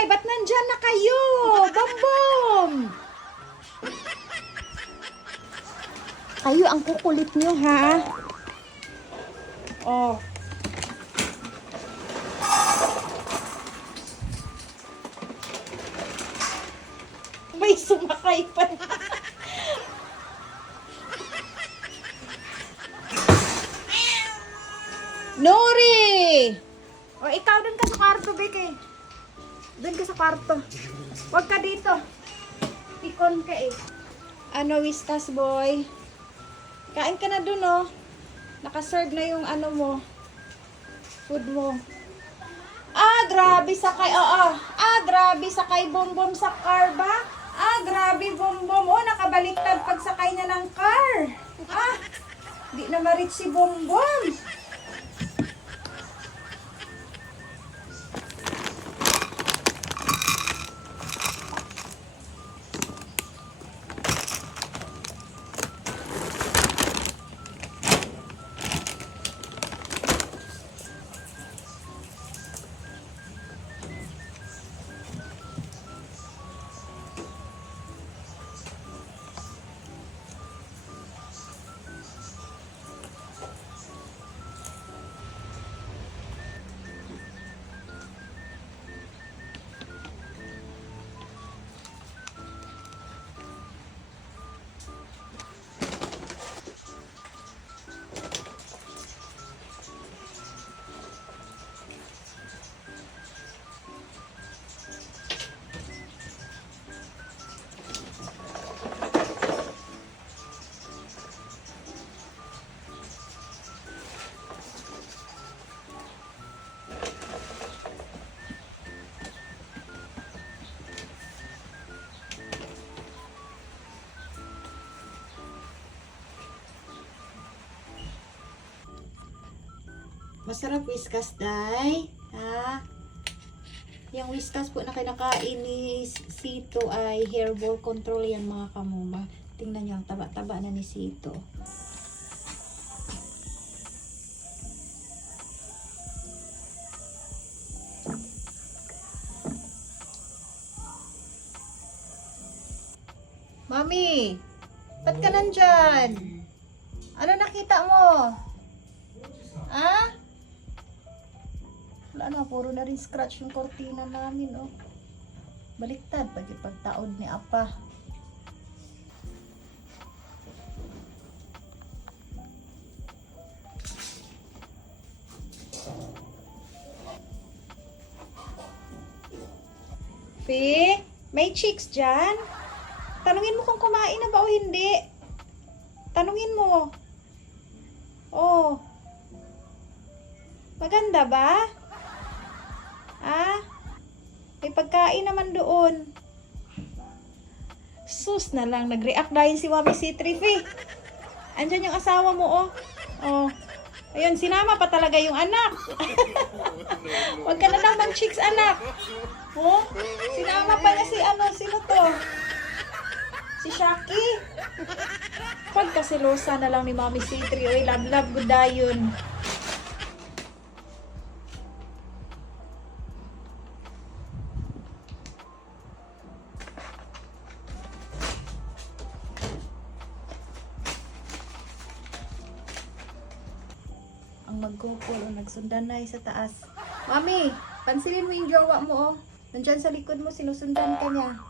Nay, ba't nandyan na kayo? Bombom! Kayo ang kukulit nyo, ha? Oh. May sumakay pa na. Nori! O, ikaw dun ka sa kwarto, Beke. Dun ka sa kwarto. Huwag ka dito. Pikon ka eh. Ano, Whiskas boy? Kain ka na dun, oh. Nakaserve na yung ano mo. Food mo. Ah, grabe sakay. Oo. Ah, grabe sakay Bombom sa car ba? Ah, grabe Bombom. Oh, nakabaliktad pagsakay niya ng car. Ah, di na ma-reach si Bombom. Masarap Whiskas, Day. Ha? Yung Whiskas po na kinakain ni Sito ay hairball control yan, mga kamuma. Tingnan nyo, ang taba-taba na ni Sito. Mami, ba't ka nandyan? Ano nakita mo? Ah? Wala na, puro na rin scratch yung kortina namin, oh. Baliktad, pagtaod ni Apa. Pe, may chicks dyan? Tanungin mo kung kumain na ba o hindi. Tanungin mo. Oh. Maganda ba? Ah? May pagkain naman doon. Sus na lang, nag-react dahil si Mami C3, eh. Andyan yung asawa mo, oh. Oh. Ayun, sinama pa talaga yung anak. Huwag ka na naman chicks, anak. Oh? Sinama pa niya si ano, sino to? Si Shaki. Pagkasilosa na lang ni Mami C3. Oy, love good dayon. Ang magkupol o nagsundan na sa taas. Mami, pansinin mo yung jowa mo, oh. Nandyan sa likod mo, sinusundan ka niya.